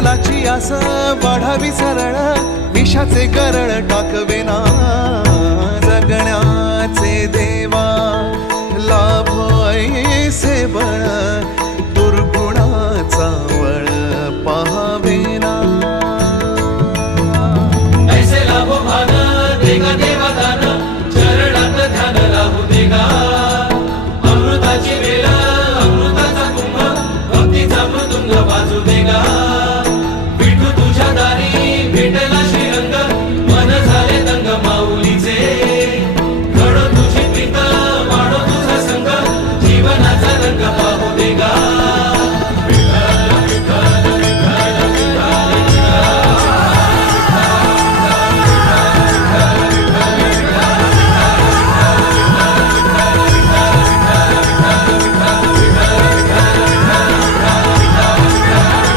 विठ्ठलाची आस वाढावी सरळ, विषाचे करळ टाकवेना जगण्याचे देवा, लाभो ऐसे बळ दुर्गुणाचा वळ पाहावेना। ऐसे लाभो भान देगा देवा दान, चरणात ध्यान राहू देगा। अमृताची वेळ अमृताचा कुंभ, भक्तीचा मृदुंग वाजू देगा।